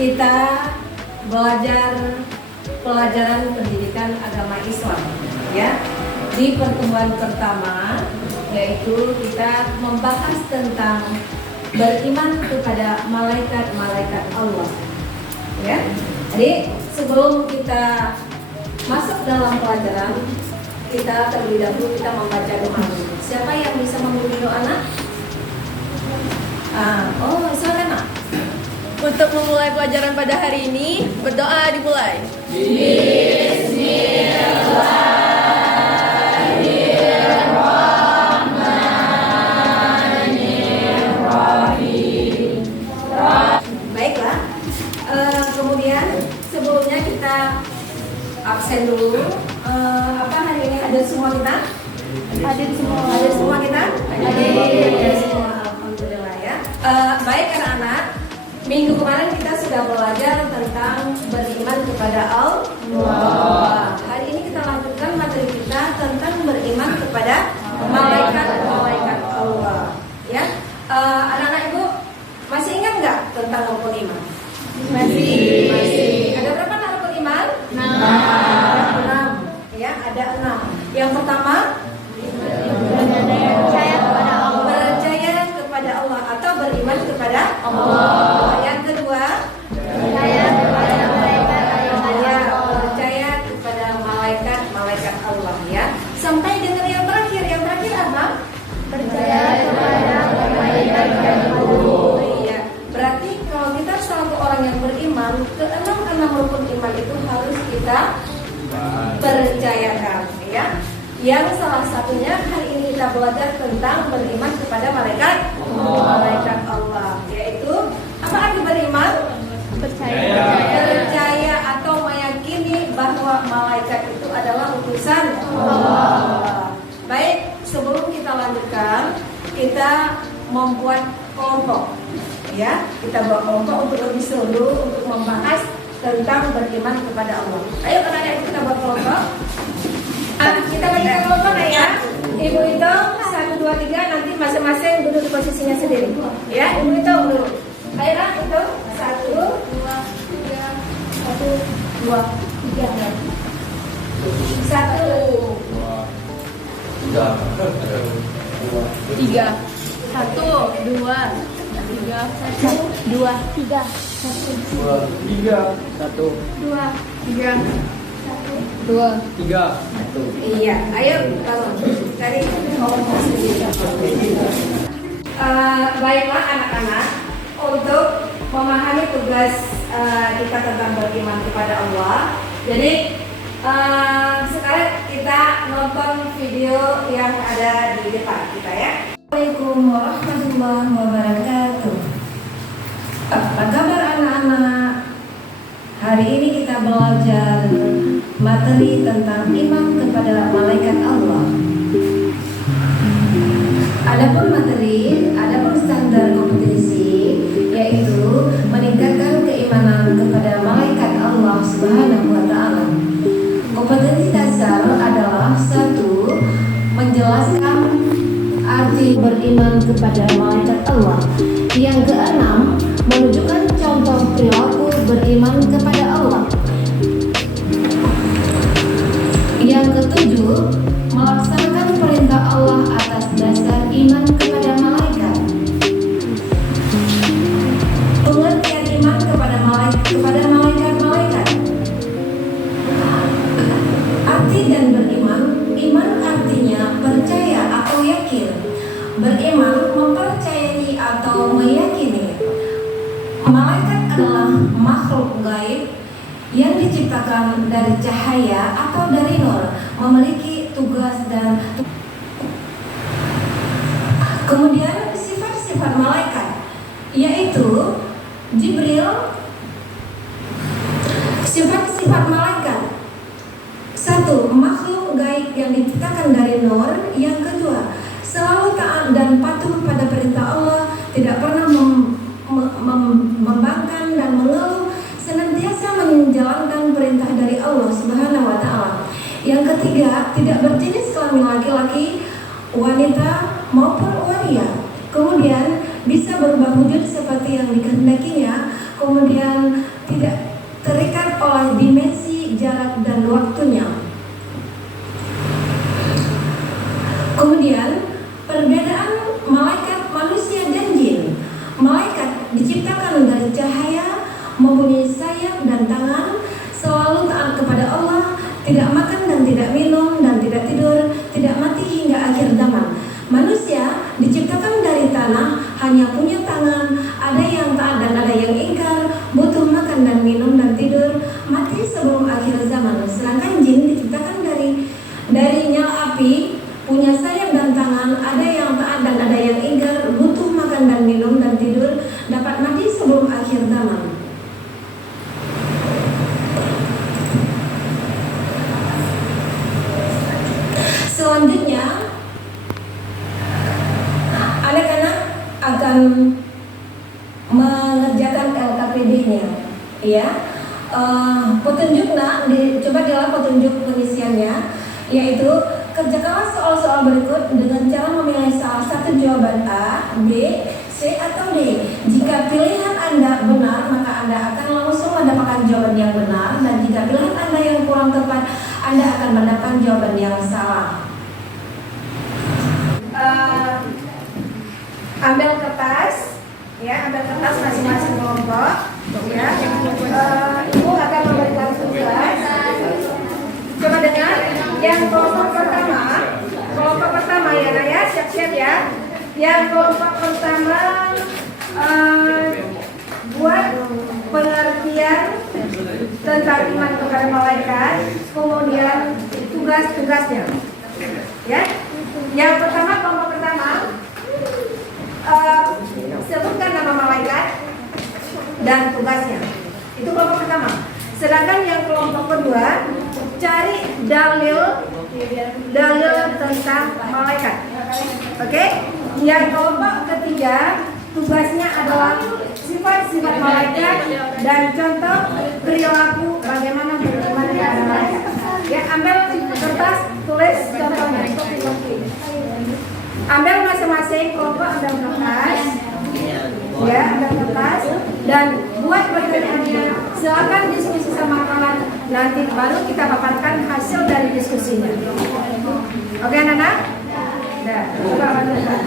kita belajar pelajaran pendidikan agama Islam ya. Di pertemuan pertama yaitu kita membahas tentang beriman kepada malaikat-malaikat Allah ya. Jadi sebelum kita masuk dalam pelajaran, kita terlebih dahulu kita membaca doa. Siapa yang bisa membimbing doa anak? Silakan Nak. Untuk memulai pelajaran pada hari ini, berdoa dimulai. Baiklah. Kemudian sebelumnya kita absen dulu. Hari ini ada semua kita? Hadir semua. Hadir semua kita? Hadir semua. Alhamdulillah ya. Baik anak-anak. Minggu kemarin kita sudah belajar tentang beriman kepada Allah. Hari ini kita lanjutkan materi kita tentang beriman kepada malaikat-malaikat Allah. Ya, anak-anak ibu masih ingat nggak tentang rukun iman? Masih. Ada berapa rukun iman? 6. Ya, ada 6. Yang pertama percaya kepada Allah atau beriman kepada Allah. Yang kedua percaya kepada malaikat Allah ya. Sampai dengan yang terakhir apa? Percaya kepada malaikat Allah. Iya. Berarti kalau kita satu orang yang beriman, keenam rukun iman itu harus kita percayakan ya. Yang salah satunya hari ini kita belajar tentang beriman kepada malaikat Allah, yaitu apa arti beriman? Percaya atau meyakini bahwa malaikat itu adalah utusan Allah. Baik, sebelum kita lanjutkan, kita membuat kelompok ya. Kita buat kelompok untuk lebih seru untuk membahas tentang beriman kepada Allah. Ayo anak-anak kita buat kelompok. Kita bagi kelompok ya. Ibu hitung 1, 2, 3, nanti masing-masing duduk di posisinya sendiri. Ya, ibu hitung dulu. Ayo nak hitung 1, 2, 3, 1, 2, 3. 1, 3, 1, 2, 3, 1, 2, 3, 1, 2, 3, 2, 3. Iya, ayo bangun. Cari kelompok sendiri. Baiklah anak-anak, untuk memahami tugas kita tentang beriman kepada Allah. Jadi sekarang kita nonton video yang ada di depan kita ya. Assalamualaikum warahmatullahi wabarakatuh. Apa kabar anak-anak? Hari ini kita belajar materi tentang iman kepada malaikat Allah. Adapun standar kompetisi yaitu meningkatkan keimanan kepada malaikat Allah Subhanahu wa taala. Kompetensi dasar adalah 1. Menjelaskan arti beriman kepada malaikat Allah. Yang keenam, menunjukkan contoh perilaku beriman kepada Allah. Yang ketujuh, melaksanakan perintah Allah atas dasar iman kepada malaikat. Pengertian iman kepada malaikat-malaikat. Arti dan beriman. Iman artinya percaya atau yakin. Beriman mempercayai atau meyakini. Malaikat adalah makhluk gaib yang diciptakan dari cahaya atau dari nur, memiliki tugas dan kemudian sifat-sifat malaikat yaitu Jibril. Sifat-sifat malaikat: 1. Makhluk gaib yang diciptakan dari nur. Yang kedua, selalu taat dan patuh pada perintah Allah, tidak pernah membangkang dan mengeluh, senantiasa menjalankan perintah dari Allah Subhanahu wa taala. Yang ketiga, tidak berjenis kelamin laki-laki, wanita maupun waria. Kemudian bisa berubah wujud seperti yang dikehendakinya. Kemudian sana hanya punya tangan, ada yang taat dan ada yang ingkar, butuh makan dan minum dan tidur, mati sebelum akhir zaman. Sedangkan jin diciptakan dari nyala api, punya sayap dan tangan, ada yang taat dan ada yang ingkar, butuh makan dan minum dan tidur, dapat mati sebelum akhir zaman. Selanjutnya, anak-anak akan mengerjakan LKPD-nya, ya. Coba dilakukan petunjuk pengisiannya, yaitu kerjakanlah soal-soal berikut dengan cara memilih salah satu jawaban A, B, C atau D. Jika pilihan Anda benar, maka Anda akan langsung mendapatkan jawaban yang benar, dan jika pilihan Anda yang kurang tepat, Anda akan mendapatkan jawaban yang salah. Ambil kertas, ya, ambil kertas masing-masing kelompok, ya. Ibu akan memberikan tugas. Coba dengar, yang kelompok pertama ya, Naya, siap-siap ya. Yang kelompok pertama buat pengertian tentang iman kepada malaikat, kemudian tugas-tugasnya, ya. Yang pertama, kelompok pertama, sebutkan nama malaikat dan tugasnya. Itu kelompok pertama. Sedangkan yang kelompok kedua, cari dalil tentang malaikat. Oke? Yang kelompok ketiga, tugasnya adalah sifat-sifat malaikat dan contoh perilaku bagaimana beriman kepada malaikat. Ya, ambil kertas, tulis contohnya. Ambil masing-masing kelompok, ambil kertas, ya, ambil kertas dan buat pertanyaannya. Silakan diskusi sama kawan, nanti baru kita paparkan hasil dari diskusinya. Oke, anak-anak? Nah, coba lanjutkan.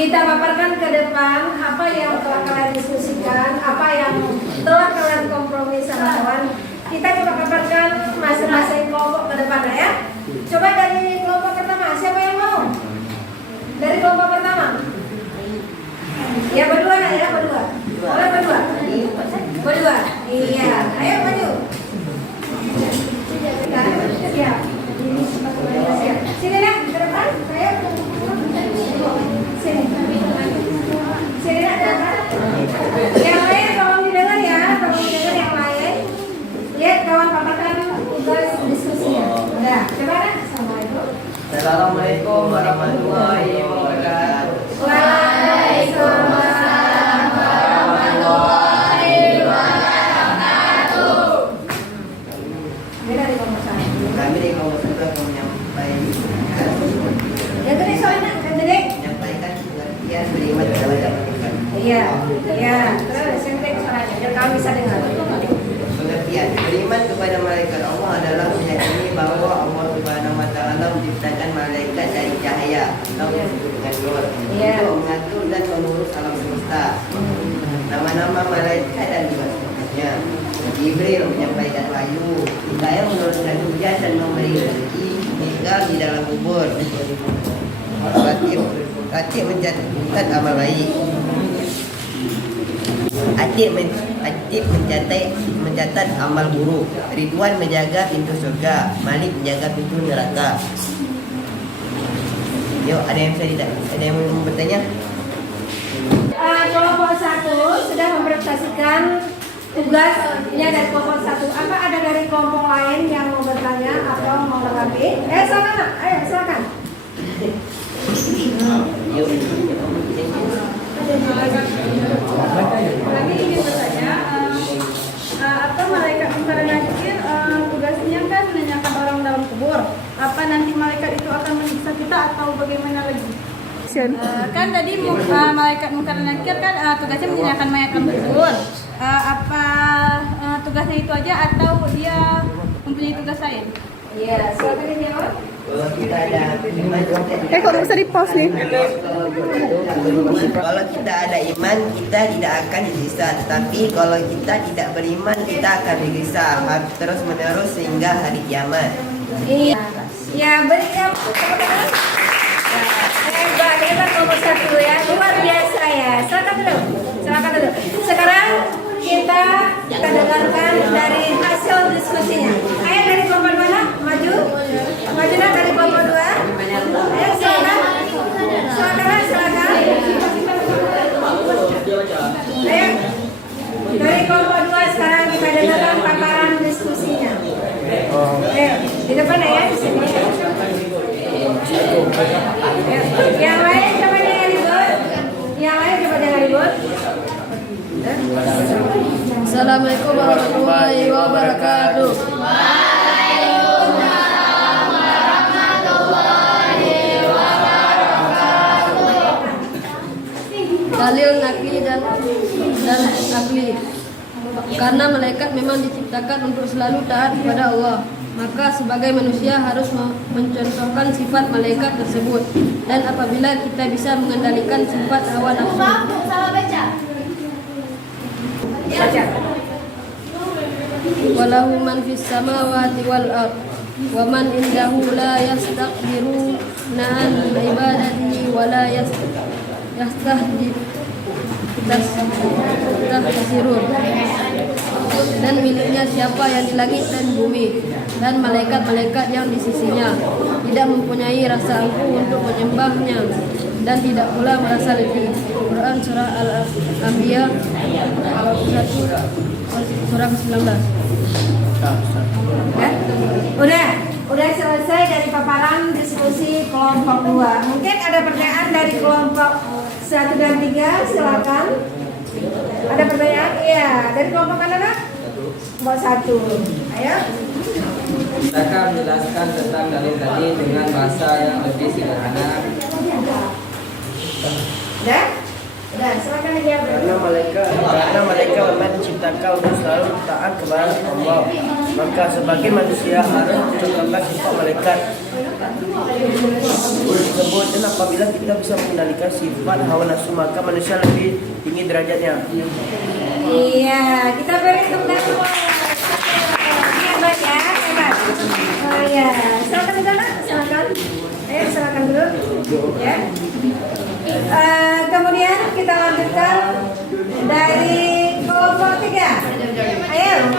Kita paparkan ke depan apa yang telah kalian diskusikan, apa yang telah kalian kompromi sama kawan. Kita coba paparkan masing-masing kelompok ke depan ya. Coba dari kelompok pertama, siapa yang mau? Dari kelompok pertama? Ya berdua nak ya, berdua. Boleh berdua? Berdua. Iya, ayo maju. Siap. Sini nak, ke depan. Ayo. Sini. Sini nak, depan. Yang lain tolong didengar ya, tolong didengar yang lain. Lihat kawan paparkan tugas diskusinya. Udah, coba nak. Assalamualaikum warahmatullahi wabarakatuh. Waalaikumsalam warahmatullahi wabarakatuh. dari kelompok satu akan menyampaikan Yang tadi soalnya, yang tadi. menyampaikan pengertian beriman kepada malaikat. Iya, iya. Terus yang tadi soalnya, biar kalian bisa dengar. Pengertian beriman kepada malaikat Allah adalah meyakini bahwa Allah Subhanahu wa taala menciptakan malaikat dari cahaya atau dengan nur untuk mengatur dan mengurus alam semesta. Nama-nama malaikat dan juga sifatnya. Jibril menyampaikan wahyu, Mikael menurunkan hujan dan memberi rezeki, Mikael di dalam kubur. Ratib mencatat amal baik. Atib mencatat amal buruk. Ridwan menjaga pintu surga. Malik menjaga pintu neraka. Yuk, ada yang mau bertanya? Kelompok 1 sudah mempresentasikan tugasnya dari kelompok 1. Apa ada dari kelompok lain yang mau bertanya atau mau melengkapi? Silakan, Nak. Ayo, silakan. Yuk. Kami ingin bertanya, apa malaikat mungkar dan nakir tugasnya kan menanyakan orang dalam kubur. Apa nanti malaikat itu akan menyiksa kita atau bagaimana lagi? Kan tadi malaikat mungkar dan nakir kan tugasnya menanyakan mayat dalam kubur. Apa tugasnya itu aja atau dia mempunyai tugas lain? Iya, silakan dijawab. Kalau kita ada iman, Kok bisa di-pause nih? kalau kita ada iman, kita tidak akan disiksa. Tetapi kalau kita tidak beriman, kita akan disiksa terus menerus sehingga hari kiamat. Iya. Ya, berikan hebat kelompok 1 ya. Luar biasa ya. Silakan dulu. Sekarang kita dengarkan dari hasil diskusinya. Ayo dari kelompok mana? Maju nak dari kelompok 2. Ayo silakan. Ayo dari kelompok 2 sekarang kita dengarkan paparan diskusinya. Ayo di depan ya, di sini. Yang lain coba jangan ribut. Assalamualaikum warahmatullahi wabarakatuh. Dalil nakli dan akli. Karena malaikat memang diciptakan untuk selalu taat kepada Allah, maka sebagai manusia harus mencontohkan sifat malaikat tersebut. Dan apabila kita bisa mengendalikan sifat hawa nafsu, walahu man fis samawati wal ard wa man indahu la yastakbiruna an ibadatihi wa la yastahsirun. Dan miliknya siapa yang di langit dan bumi, dan malaikat-malaikat yang di sisinya, tidak mempunyai rasa angkuh untuk menyembahnya, dan tidak pula merasa letih. Quran surah Al-Anbiya 1 surah 19. Udah selesai dari paparan diskusi kelompok 2. Mungkin ada pertanyaan dari kelompok 1 dan 3, silakan. Ada pertanyaan? Iya, dari kelompok mana, Nak? Kelompok 1. Ayo. Bisakah menjelaskan tentang dalil tadi dengan bahasa yang lebih sederhana? Udah, silakan dijawab. Karena mereka memang diciptakan untuk selalu taat kepada Allah, maka sebagai manusia harus mencontohkan sifat malaikat tersebut. Dan apabila kita bisa mengendalikan sifat hawa nafsu, maka manusia lebih tinggi derajatnya. Iya, kita beri tepuk tangan. Hebat ya, hebat. Oh iya, silakan di sana, silakan. Ayo silakan dulu. Ya. Kemudian kita lanjutkan dari kelompok 3. Ayo,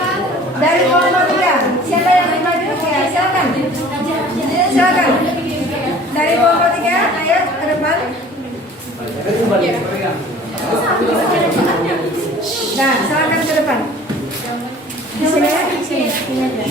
dari kelompok 3. Siapa yang mau maju? Ya, silakan. Silakan. Dari kelompok 3, ayo ke depan. Nah, silakan ke depan. Di sini ya, di sini aja.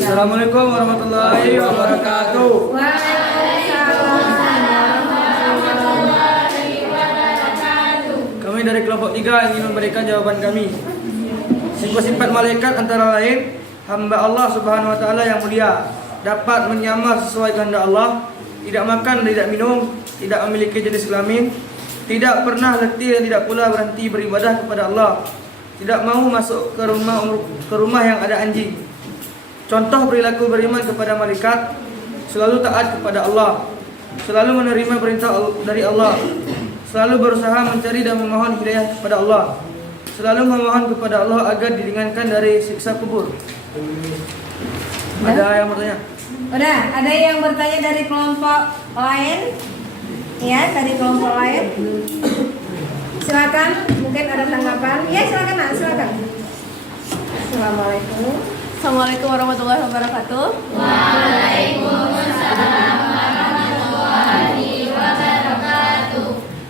Assalamualaikum warahmatullahi wabarakatuh. Waalaikumsalam warahmatullahi wabarakatuh. Kami Kami dari kelompok 3 ingin memberikan jawaban kami. Sifat-sifat malaikat antara lain hamba Allah Subhanahu wa taala yang mulia, dapat menyamar sesuai kehendak Allah, tidak makan, tidak minum, tidak memiliki jenis kelamin, tidak pernah letih dan tidak pula berhenti beribadah kepada Allah, tidak mau masuk ke rumah yang ada anjing. Contoh perilaku beriman kepada malaikat, selalu taat kepada Allah, selalu menerima perintah dari Allah, selalu berusaha mencari dan memohon hidayah kepada Allah, selalu memohon kepada Allah agar diringankan dari siksa kubur. Ada yang bertanya? Udah, ada yang bertanya dari kelompok lain? Ya, dari kelompok lain. Silakan, mungkin ada tanggapan. Ya, silakan, Nak, silakan. Assalamualaikum. Assalamualaikum warahmatullahi wabarakatuh.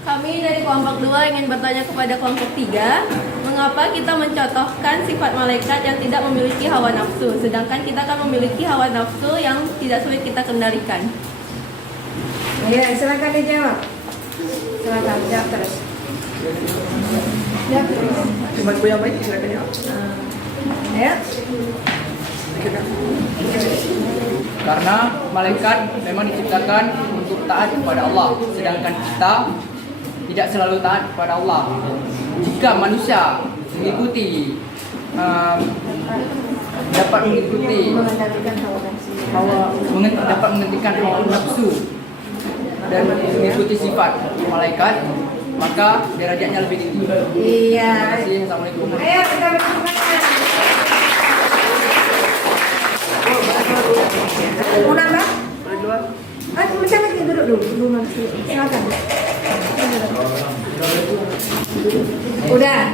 Kami dari kelompok 2 ingin bertanya kepada kelompok 3, mengapa kita mencontohkan sifat malaikat yang tidak memiliki hawa nafsu, sedangkan kita kan memiliki hawa nafsu yang tidak sulit kita kendalikan? Ya, silakan dijawab. Silakan jawab terus. Jawab terus. Cuma yang baik silakan ya. Ya. Karena malaikat memang diciptakan untuk taat kepada Allah, sedangkan kita tidak selalu taat kepada Allah. Jika manusia mengikuti dapat mengikuti dapat menghentikan hawa nafsu dan mengikuti sifat malaikat, maka derajatnya lebih tinggi. Iya. Terima kasih. Assalamualaikum. Ayo kita bersemangat. Mau nambah? Bisa lagi duduk dulu. Silakan. Udah.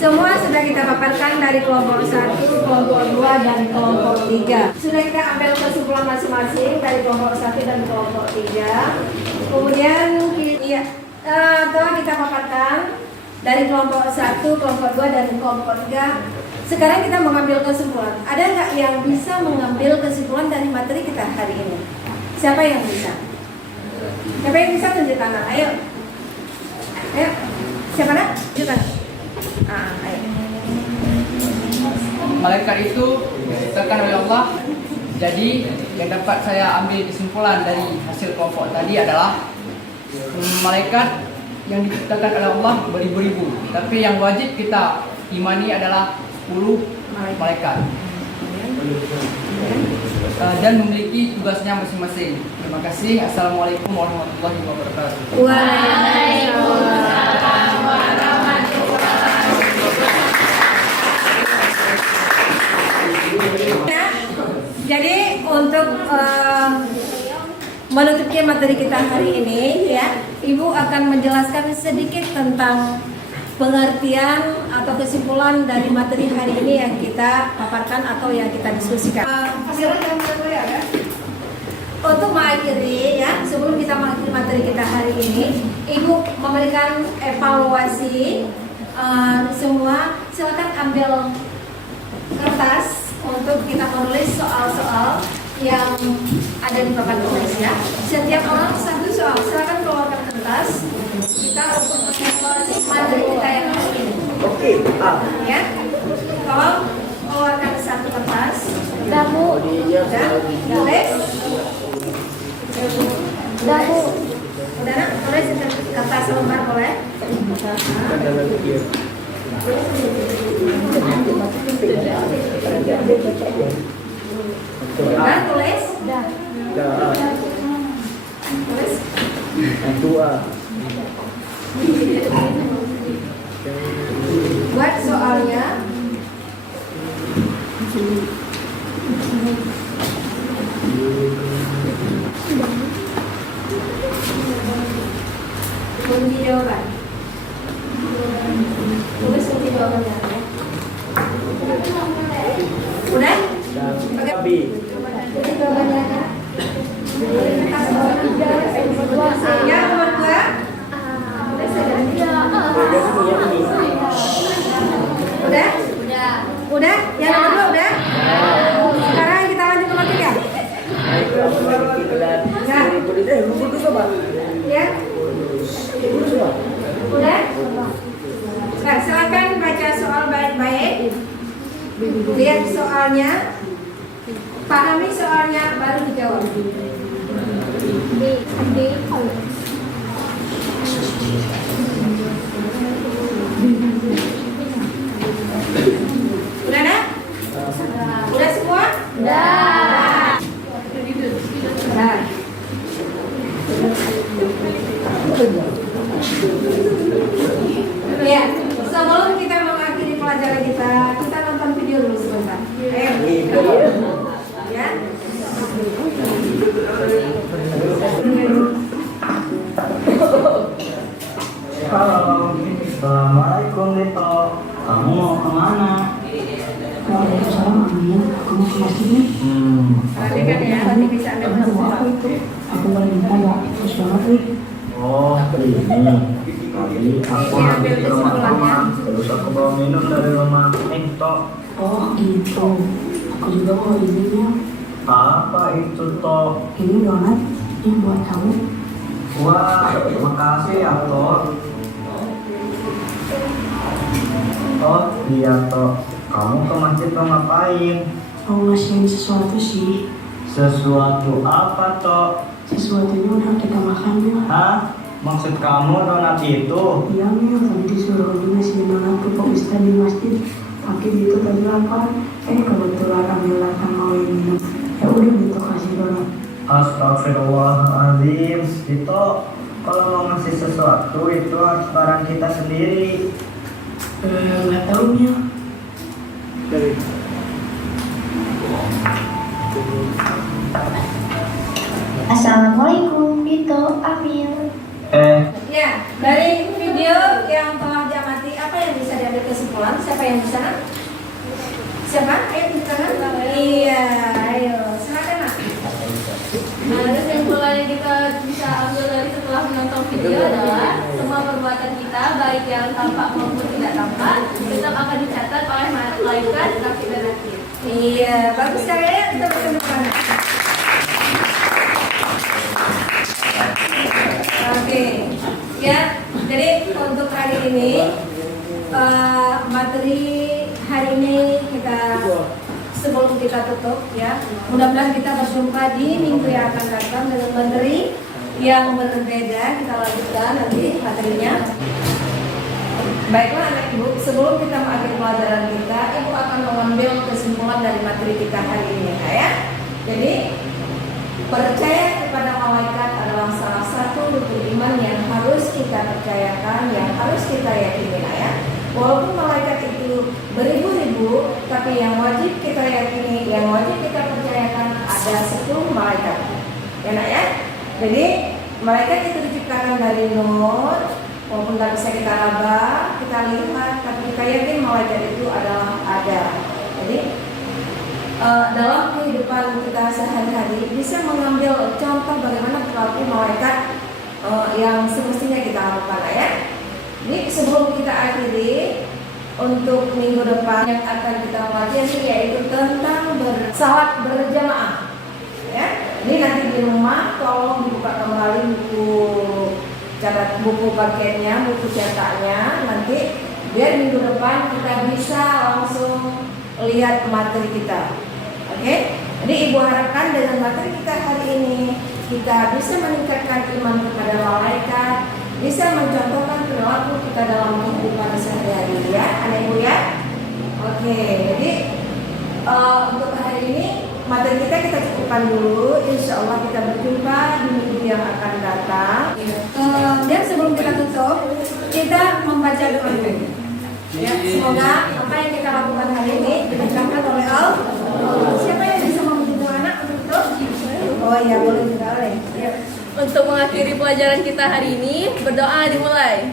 Semua sudah kita paparkan dari kelompok 1, kelompok 2, dan kelompok 3. Sudah kita ambil kesimpulan masing-masing dari kelompok 1 dan kelompok 3. Kemudian telah kita paparkan dari kelompok 1, kelompok 2, dan kelompok 3. Sekarang kita mengambil kesimpulan. Ada nggak yang bisa mengambil kesimpulan dari materi kita hari ini? Siapa yang bisa? Siapa yang bisa tunjuk tangan? Ayo. Ayo. Siapa nak? Tunjuk tangan. Ayo. Malaikat itu diciptakan oleh Allah. Jadi yang dapat saya ambil kesimpulan dari hasil kelompok tadi adalah malaikat yang diciptakan oleh Allah beribu-ribu, tapi yang wajib kita imani adalah 10 malaikat dan memiliki tugasnya masing-masing. Terima kasih. Assalamualaikum warahmatullahi wabarakatuh. Waalaikumsalam warahmatullahi wabarakatuh. Jadi untuk menutupi materi kita hari ini, ya, Ibu akan menjelaskan sedikit tentang pengertian atau kesimpulan dari materi hari ini yang kita paparkan atau yang kita diskusikan. Untuk mengakhiri, ya, sebelum kita mengakhiri materi kita hari ini, Ibu memberikan evaluasi semua. Silakan ambil kertas untuk kita menulis soal-soal yang ada di papan tulis, ya. Setiap orang satu soal. Silakan keluarkan kertas. Kita untuk mengevaluasi materi kita yang hari ini. Oke. Ya. Tolong keluarkan satu kertas. Damu. Tulis. Damu. Udah nak? Tulis kertas lembar boleh. Udah tulis. Tulis. Buat soalnya. Kunci jawaban. Tulis kunci jawabannya, ya. Udah? Kunci jawabannya, kan? Ya, nomor 2. Udah? Udah? Yang nomor 2 udah? Sekarang kita lanjut nomor 3. Ya? Udah? Lihat soalnya, pahami soalnya, baru dijawab. Udah ada? Udah semua? Udah. Nah. Ya, sebelum kita mengakhiri pelajaran kita nonton video dulu sebentar. Ayo. Ya. Halo, Assalamualaikum Lito. Kamu mau kemana? Waalaikumsalam, Amin. Aku mau ke masjid nih. Perhatikan ya, nanti bisa ambil Aku apa itu? Aku boleh minta ya? Terus banget nih. Oh, ini. Tadi aku habis ke rumah mama, terus aku bawa minum dari rumah Lito. Oh gitu. Aku juga mau ininya. Apa itu, Toh? Ini donat yang buat kamu. Wah, terima kasih ya, Toh. Oh, iya, Toh. Kamu ke masjid mau ngapain? Mau ngasihin sesuatu sih. Sesuatu apa, Toh? Sesuatunya udah kita makan ya. Hah? Maksud kamu donat itu? Iya Mil, tadi disuruh ngasihin donat ke Pak Ustadz di masjid. Tapi gitu tadi lapar. Kebetulan Amil datang mau minum. Ya udah gitu kasih donat. Astagfirullahaladzim. Itu kalau mau ngasih sesuatu itu harus barang kita sendiri. Nggak tahu Mil. Assalamualaikum, Dito, Amil. Ya, dari video yang telah diamati, apa yang bisa diambil kesimpulan? Siapa yang di sana? Siapa? Ayo di sana. Iya, ayo. Silakan, Nak. Nah, kesimpulan yang kita bisa ambil dari setelah menonton video adalah semua perbuatan kita, baik yang tampak maupun tidak tampak, tetap akan dicatat oleh malaikat kafir dan nakir. Iya, bagus sekali ya, kita bertemu. Oke, ya. Jadi untuk hari ini materi hari ini kita sebelum kita tutup ya, mudah-mudahan kita berjumpa di minggu yang akan datang dengan materi yang berbeda. Kita lanjutkan nanti materinya. Baiklah anak ibu, sebelum kita mengakhiri pelajaran kita, ibu akan mengambil kesimpulan dari materi kita hari ini ya. Jadi percaya kepada malaikat adalah salah satu rukun iman yang harus kita percayakan, yang harus kita yakini ya. Walaupun malaikat itu beribu-ribu, tapi yang wajib kita yakini, yang wajib kita percayakan ada 10 malaikat. Ya nak ya. Jadi malaikat itu diciptakan dari nur, walaupun tak bisa kita raba, kita lihat, tapi kita yakin malaikat itu adalah ada. Jadi dalam kehidupan kita sehari-hari bisa mengambil contoh bagaimana perilaku malaikat yang semestinya kita lakukan ya. Jadi sebelum kita akhiri untuk minggu depan yang akan kita pelajari yaitu tentang salat berjamaah. Ya, ini nanti di rumah tolong dibuka kembali buku paketnya, buku cetaknya nanti biar minggu depan kita bisa langsung lihat materi kita. Oke, jadi ibu harapkan dengan materi kita hari ini kita bisa meningkatkan iman kepada malaikat, bisa mencontohkan perilaku kita dalam kehidupan sehari-hari ya, anak ibu ya. Oke, jadi untuk hari ini materi kita cukupkan dulu. Insya Allah kita berjumpa di minggu yang akan datang. Dan sebelum kita tutup, kita membaca doa dulu. Ya, semoga apa yang kita lakukan hari ini diberkahkan oleh Allah. Siapa yang bisa membantu anak untuk tutup? Oh iya, boleh juga oleh. Ya. Untuk mengakhiri pelajaran kita hari ini, berdoa dimulai.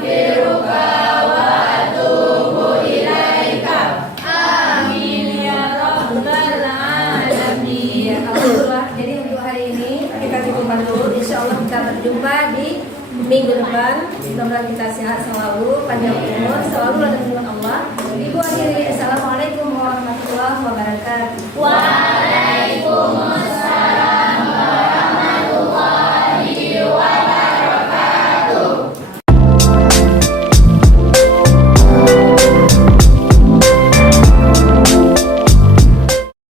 Astaghfirullah wa atubu sini kita cukupkan dulu. Insya Allah kita berjumpa di minggu depan. Mudah-mudahan kita sehat selalu, panjang umur, selalu ada dengan Allah. Ibu akhiri, assalamualaikum warahmatullahi wabarakatuh.